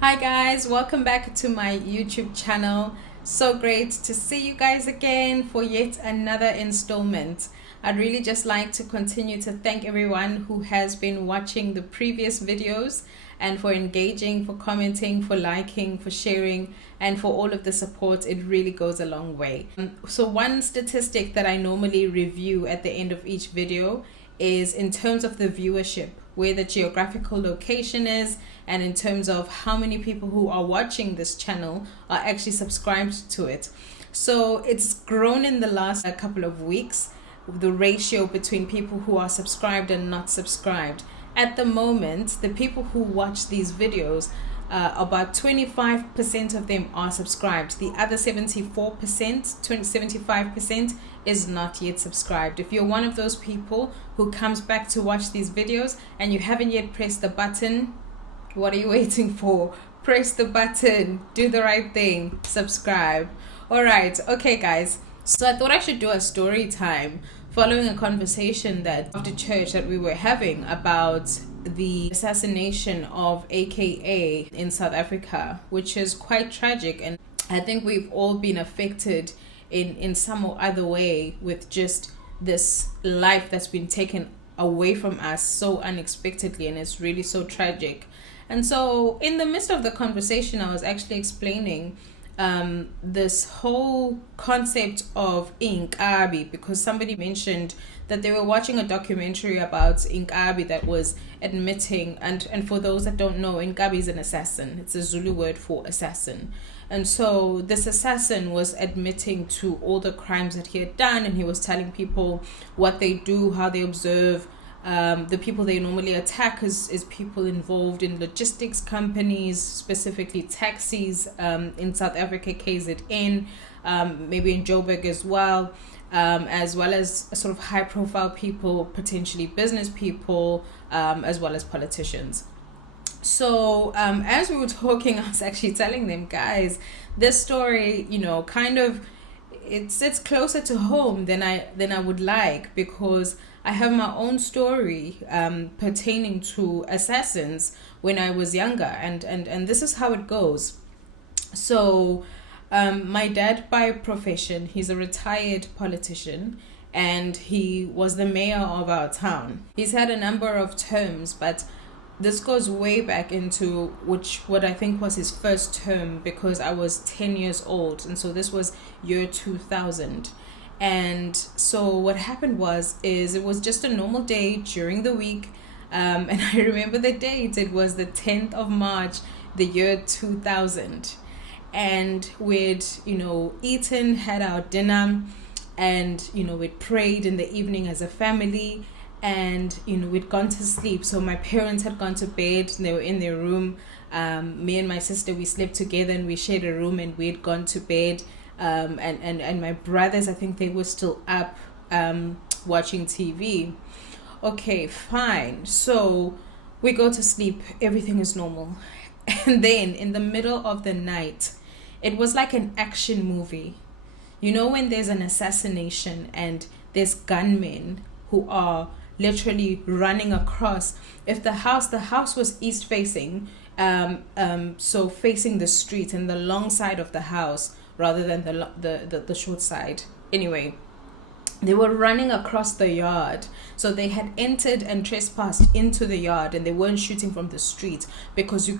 Hi guys, welcome back to my YouTube channel. So great to see you guys again for yet another installment. I'd really just like to continue to thank everyone who has been watching the previous videos and for engaging, for commenting, for liking, for sharing, and for all of the support. It really goes a long way. So one statistic that I normally review at the end of each video is in terms of the viewership, where the geographical location is, and in terms of how many people who are watching this channel are actually subscribed to it. So it's grown in the last couple of weeks, the ratio between people who are subscribed and not subscribed. At the moment, the people who watch these videos, about 25% of them are subscribed. The other 75% is not yet subscribed. If you're one of those people who comes back to watch these videos and you haven't yet pressed the button, what are you waiting for? Press the button, do the right thing, subscribe. All right, okay guys, so I thought I should do a story time following a conversation that after church that we were having about the assassination of AKA in South Africa, which is quite tragic, and I think we've all been affected in some or other way with just this life that's been taken away from us so unexpectedly, and it's really so tragic. And so in the midst of the conversation, I was actually explaining this whole concept of inkabi, because somebody mentioned that they were watching a documentary about inkabi that was admitting, and for those that don't know, inkabi is an assassin. It's a Zulu word for assassin. And so this assassin was admitting to all the crimes that he had done, and he was telling people what they do, how they observe. The people they normally attack is people involved in logistics companies, specifically taxis, in South Africa, KZN, maybe in Joburg as well as sort of high profile people, potentially business people, as well as politicians. So as we were talking, I was actually telling them, guys, this story, kind of it sits closer to home than I would like, because I have my own story pertaining to assassins when I was younger, and this is how it goes. So my dad, by profession, he's a retired politician, and he was the mayor of our town. He's had a number of terms, but this goes way back into what I think was his first term, because I was 10 years old, and so this was year 2000. And so what happened is it was just a normal day during the week, and I remember the date. It was the 10th of March, the year 2000, and we'd eaten, had our dinner, and we'd prayed in the evening as a family, and we'd gone to sleep. So my parents had gone to bed, they were in their room. Me and my sister, we slept together, and we shared a room, and we'd gone to bed. And my brothers, I think they were still up watching TV. Okay, fine. So we go to sleep, everything is normal. And then in the middle of the night, it was like an action movie. When there's an assassination and there's gunmen who are literally running across. If the house was east facing, so facing the street and the long side of the house rather than the short side. Anyway, they were running across the yard. So they had entered and trespassed into the yard, and they weren't shooting from the street, because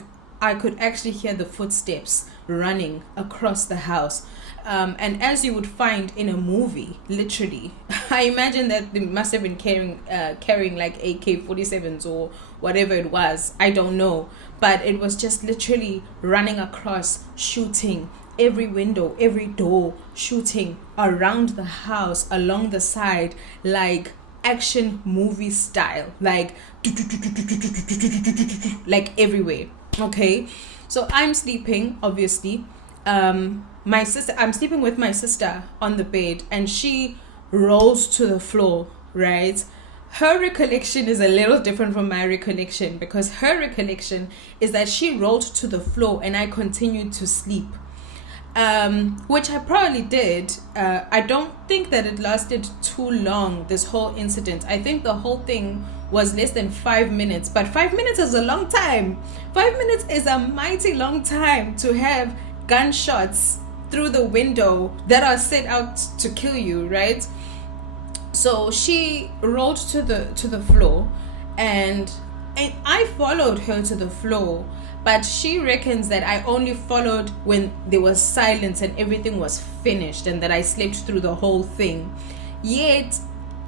I could actually hear the footsteps running across the house. And as you would find in a movie, literally, I imagine that they must have been carrying like AK-47s or whatever it was. I don't know. But it was just literally running across, shooting every window, every door, shooting around the house, along the side, like action movie style, like everywhere. Okay, so I'm sleeping, obviously. I'm sleeping with my sister on the bed, and she rolls to the floor, right? Her recollection is a little different from my recollection, because her recollection is that she rolled to the floor and I continued to sleep. Which I probably did. I don't think that it lasted too long, this whole incident. I think the whole thing was less than 5 minutes. But 5 minutes is a long time. 5 minutes is a mighty long time to have gunshots through the window that are set out to kill you, right? So she rolled to the floor, and I followed her to the floor, but she reckons that I only followed when there was silence and everything was finished, and that I slept through the whole thing. Yet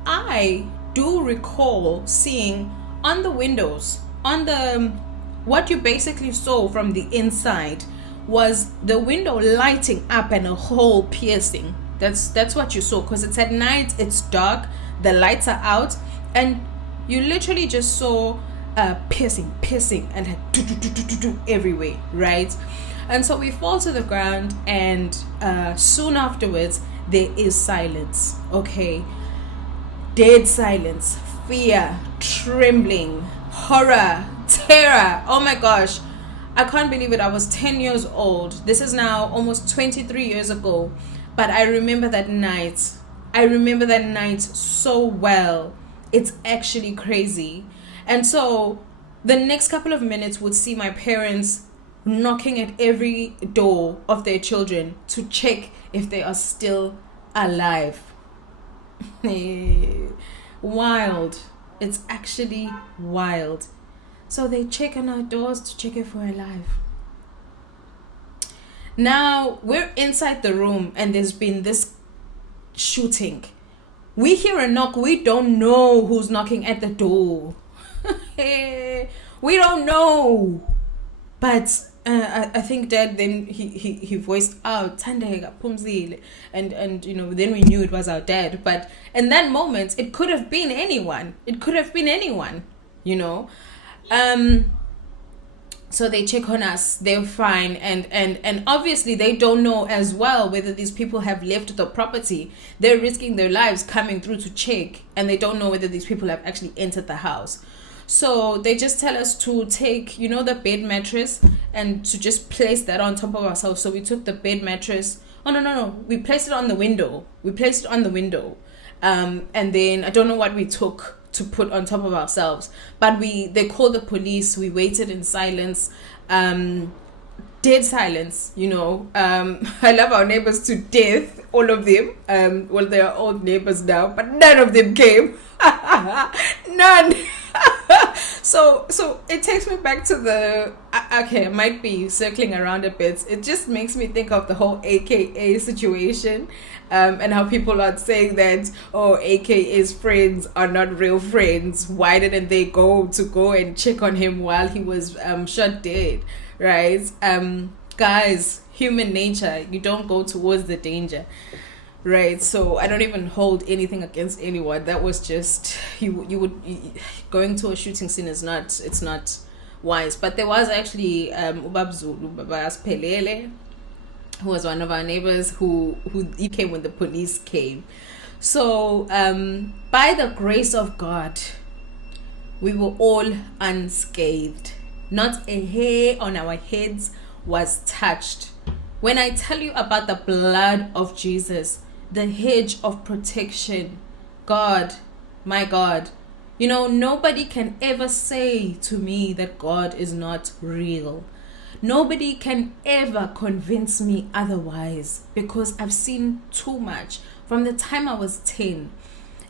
I do recall seeing on the windows, on the what you basically saw from the inside was the window lighting up and a hole piercing. That's what you saw, because it's at night, it's dark, the lights are out, and you literally just saw piercing and like everywhere, right? And so we fall to the ground, and soon afterwards there is silence. Okay, dead silence, fear, trembling, horror, terror. Oh my gosh, I can't believe it. I was 10 years old. This is now almost 23 years ago. But I remember that night. I remember that night so well. It's actually crazy. And so the next couple of minutes would see my parents knocking at every door of their children to check if they are still alive. Wild. It's actually wild. So they check on our doors to check if we're alive. Now we're inside the room and there's been this shooting. We hear a knock. We don't know who's knocking at the door. We don't know. But I think Dad then he voiced out Tandega Phumzile, and you know, then we knew it was our dad. But in that moment, it could have been anyone. It could have been anyone, you know. So they check on us, they're fine, and obviously they don't know as well whether these people have left the property. They're risking their lives coming through to check, and they don't know whether these people have actually entered the house. So they just tell us to take, you know, the bed mattress and to just place that on top of ourselves. So we took the bed mattress. Oh, no. We placed it on the window. And then I don't know what we took to put on top of ourselves. But they called the police. We waited in silence. Dead silence, you know. I love our neighbors to death, all of them. Well, they are old neighbors now, but none of them came. None. So it takes me back to okay, I might be circling around a bit. It just makes me think of the whole AKA situation, and how people are saying that, oh, AKA's friends are not real friends. Why didn't they go and check on him while he was shot dead, right? Guys, human nature, you don't go towards the danger. Right, so I don't even hold anything against anyone. That was just going to a shooting scene it's not wise. But there was actually Ubabzulu Pelele, who was one of our neighbors who he came when the police came. So by the grace of God, we were all unscathed. Not a hair on our heads was touched. When I tell you about the blood of Jesus, the hedge of protection, God, my God, you know, nobody can ever say to me that God is not real. Nobody can ever convince me otherwise, because I've seen too much from the time I was 10.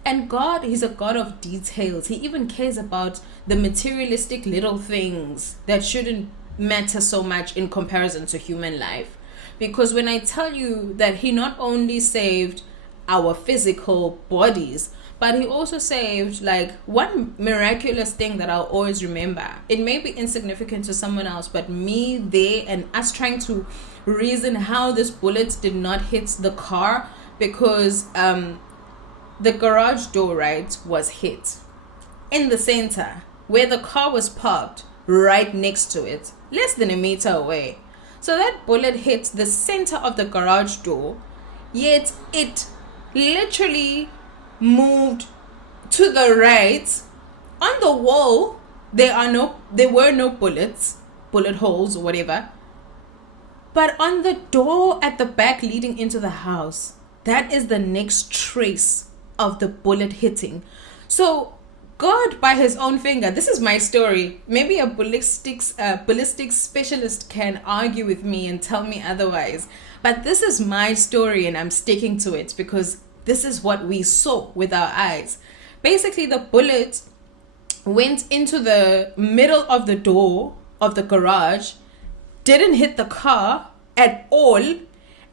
And God, he's a God of details. He even cares about the materialistic little things that shouldn't matter so much in comparison to human life. Because when I tell you that he not only saved our physical bodies, but he also saved, like, one miraculous thing that I'll always remember. It may be insignificant to someone else, but me there and us trying to reason how this bullet did not hit the car, because the garage door, right, was hit in the center where the car was parked, right next to it, less than a meter away. So that bullet hit the center of the garage door, yet it literally moved to the right. On the wall, there were no bullet holes or whatever. But on the door at the back leading into the house, that is the next trace of the bullet hitting. So God by his own finger. This is my story. Maybe a ballistics specialist can argue with me and tell me otherwise. But this is my story and I'm sticking to it because this is what we saw with our eyes. Basically, the bullet went into the middle of the door of the garage, didn't hit the car at all,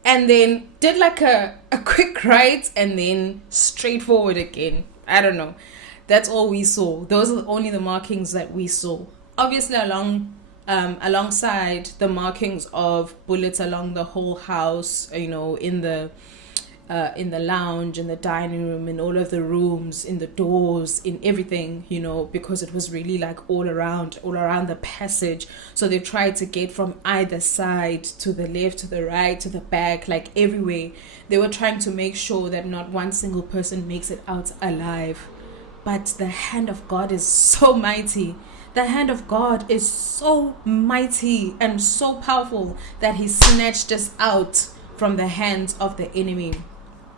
and then did like a quick right and then straight forward again. I don't know. That's all we saw. Those are only the markings that we saw. Obviously, alongside the markings of bullets along the whole house, in the lounge, in the dining room, in all of the rooms, in the doors, in everything, because it was really like all around the passage. So they tried to get from either side, to the left, to the right, to the back, like everywhere. They were trying to make sure that not one single person makes it out alive. But the hand of God is so mighty. The hand of God is so mighty and so powerful that he snatched us out from the hands of the enemy.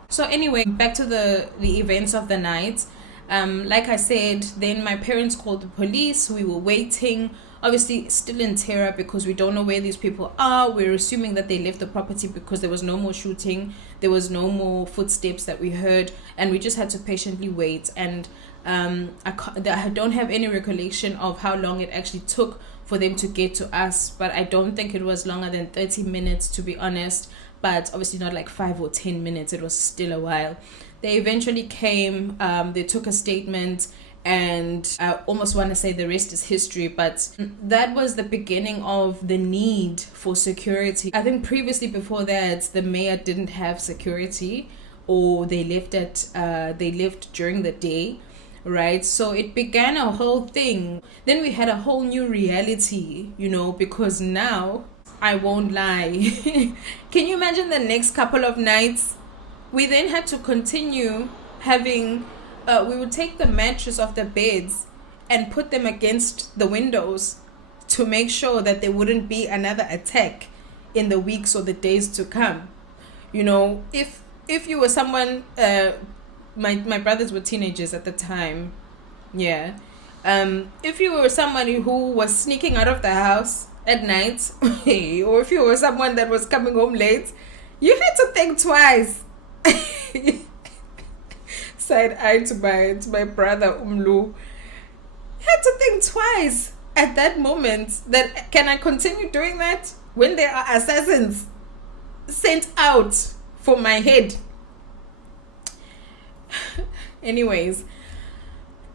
So anyway, back to the events of the night. Like I said, then my parents called the police. We were waiting, obviously still in terror because we don't know where these people are. We're assuming that they left the property because there was no more shooting. There was no more footsteps that we heard. And we just had to patiently wait. And I don't have any recollection of how long it actually took for them to get to us. But I don't think it was longer than 30 minutes, to be honest. But obviously not like 5 or 10 minutes. It was still a while. They eventually came. They took a statement. And I almost want to say the rest is history, but that was the beginning of the need for security. I think previously before that, the mayor didn't have security, or they left during the day, right? So it began a whole thing. Then we had a whole new reality, because now, I won't lie. Can you imagine the next couple of nights? We then had to continue having... we would take the mattress of the beds and put them against the windows to make sure that there wouldn't be another attack in the weeks or the days to come. If you were someone, my brothers were teenagers at the time, yeah. If you were somebody who was sneaking out of the house at night, or if you were someone that was coming home late, you had to think twice. Side eye to my brother Umlu. Had to think twice at that moment that can I continue doing that when there are assassins sent out for my head. Anyways,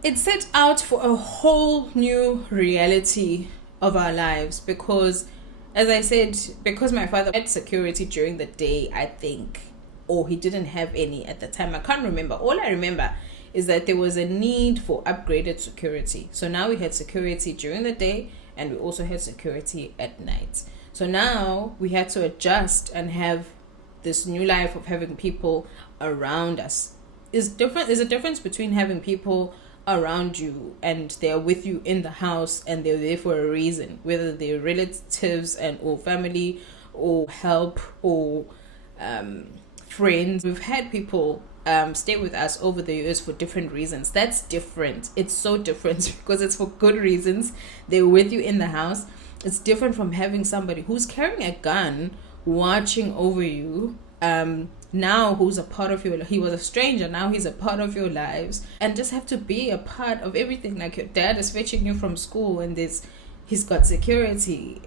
it set out for a whole new reality of our lives because, as I said, because my father had security during the day, I think, or he didn't have any at the time. I can't remember. All I remember is that there was a need for upgraded security. So now we had security during the day and we also had security at night. So now we had to adjust and have this new life of having people around us. There's a difference between having people around you and they're with you in the house and they're there for a reason, whether they're relatives or family or help or friends. We've had people stay with us over the years for different reasons. That's different. It's so different because it's for good reasons. They're with you in the house. It's different from having somebody who's carrying a gun watching over you, now who's a part of your... He was a stranger, now he's a part of your lives, and just have to be a part of everything. Like your dad is fetching you from school and he's got security,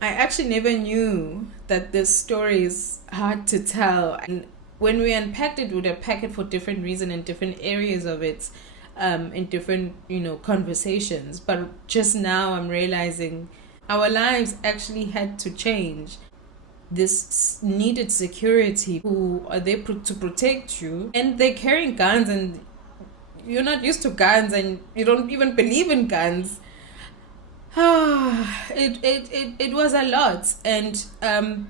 I actually never knew that this story is hard to tell. And when we unpacked it, we would unpack it for different reasons in different areas of it, in different, conversations. But just now I'm realizing our lives actually had to change. This needed security who are there to protect you. And they're carrying guns and you're not used to guns and you don't even believe in guns. It was a lot, and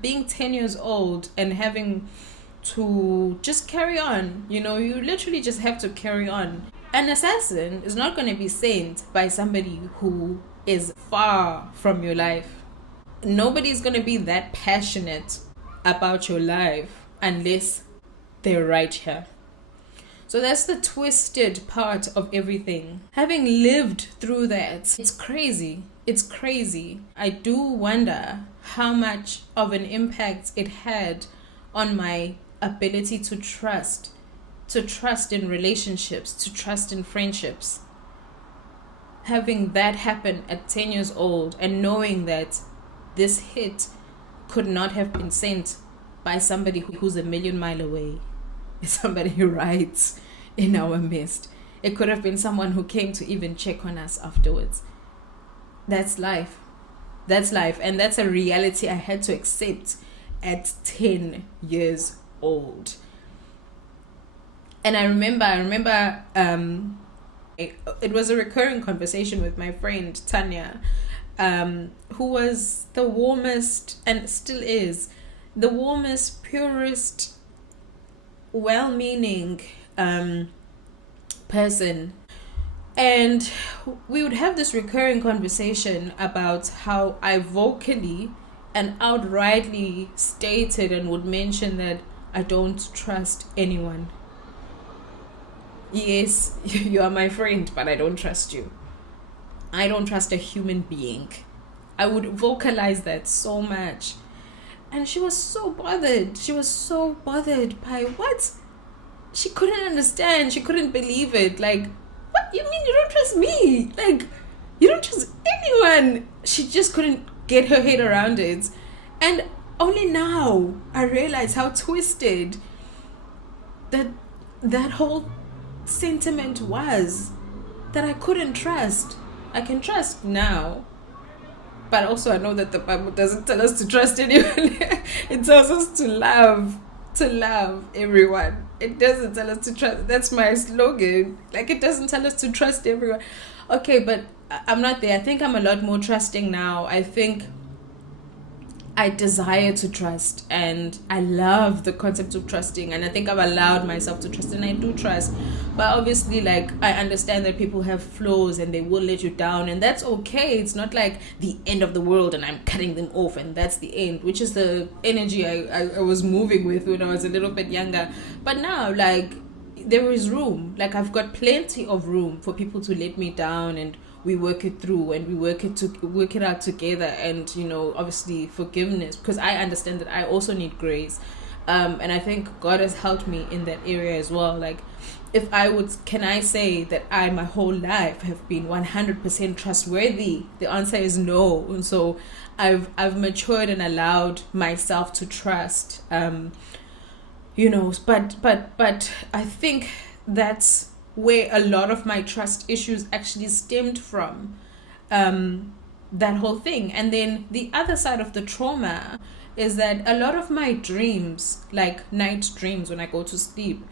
being 10 years old and having to just carry on, you literally just have to carry on. An assassin is not going to be sent by somebody who is far from your life. Nobody's going to be that passionate about your life unless they're right here. So that's the twisted part of everything. Having lived through that, it's crazy. It's crazy. I do wonder how much of an impact it had on my ability to trust in relationships, to trust in friendships. Having that happen at 10 years old and knowing that this hit could not have been sent by somebody who's a million miles away. Somebody who writes in our midst. It could have been someone who came to even check on us afterwards. That's life. That's life. And that's a reality I had to accept at 10 years old. And I remember it was a recurring conversation with my friend Tanya, who was the warmest, and still is, the warmest, purest, well-meaning person. And we would have this recurring conversation about how I vocally and outrightly stated and would mention that I don't trust anyone. Yes, you are my friend, but I don't trust you. I don't trust a human being. I would vocalize that so much. And she was so bothered. She was so bothered by what? She couldn't understand. She couldn't believe it. Like, what? You mean you don't trust me? Like, you don't trust anyone? She just couldn't get her head around it. And only now I realize how twisted that whole sentiment was, that I couldn't trust. I can trust now, but also I know that the Bible doesn't tell us to trust anyone. It tells us to love everyone. It doesn't tell us to trust. That's my slogan. Like, it doesn't tell us to trust everyone. Okay, but I'm not there. I think I'm a lot more trusting now. I think I desire to trust, and I love the concept of trusting, and I think I've allowed myself to trust, and I do trust. But obviously, like, I understand that people have flaws and they will let you down, and that's okay. It's not like the end of the world and I'm cutting them off and that's the end, which is the energy I was moving with when I was a little bit younger. But now, like, there is room. Like, I've got plenty of room for people to let me down, and we work it through, and we work it out together. And, you know, obviously forgiveness, because I understand that I also need grace, and I think God has helped me in that area as well. Like, can I say that I my whole life have been 100% trustworthy? The answer is no. And so I've matured and allowed myself to trust, you know, but I think that's where a lot of my trust issues actually stemmed from, that whole thing. And then the other side of the trauma is that a lot of my dreams, like night dreams when I go to sleep,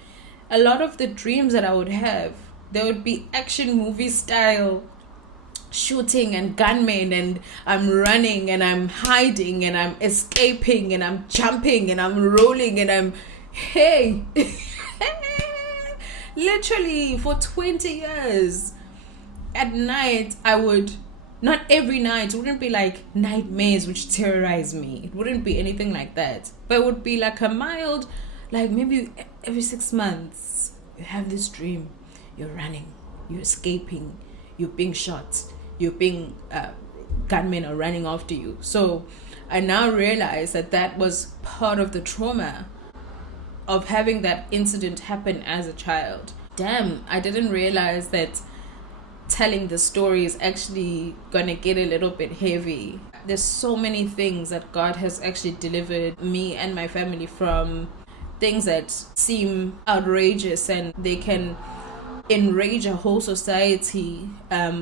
a lot of the dreams that I would have, there would be action movie style shooting and gunmen, and I'm running and I'm hiding and I'm escaping and I'm jumping and I'm rolling and I'm, hey, literally for 20 years at night, I would, not every night, it wouldn't be like nightmares which terrorize me. It wouldn't be anything like that. But it would be like a mild, like maybe every 6 months, you have this dream. You're running, you're escaping, you're being shot, you're being, gunmen are running after you. So I now realize that was part of the trauma of having that incident happen as a child. Damn, I didn't realize that telling the story is actually gonna get a little bit heavy. There's so many things that God has actually delivered me and my family from, things that seem outrageous and they can enrage a whole society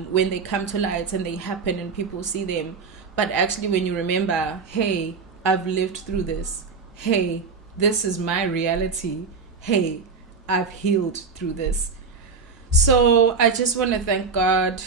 when they come to light and they happen and people see them. But actually, when you remember, hey, I've lived through this. Hey, this is my reality. Hey, I've healed through this. So I just want to thank God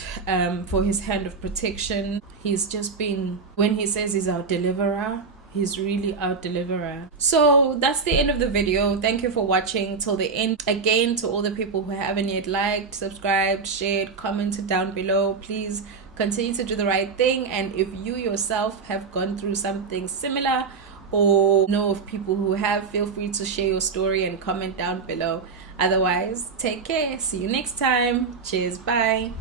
for his hand of protection. He's just been, when he says he's our deliverer, he's really our deliverer. So that's the end of the video. Thank you for watching till the end. Again, to all the people who haven't yet liked, subscribed, shared, commented down below, please continue to do the right thing. And if you yourself have gone through something similar or know of people who have, feel free to share your story and comment down below. Otherwise, take care. See you next time. Cheers. Bye.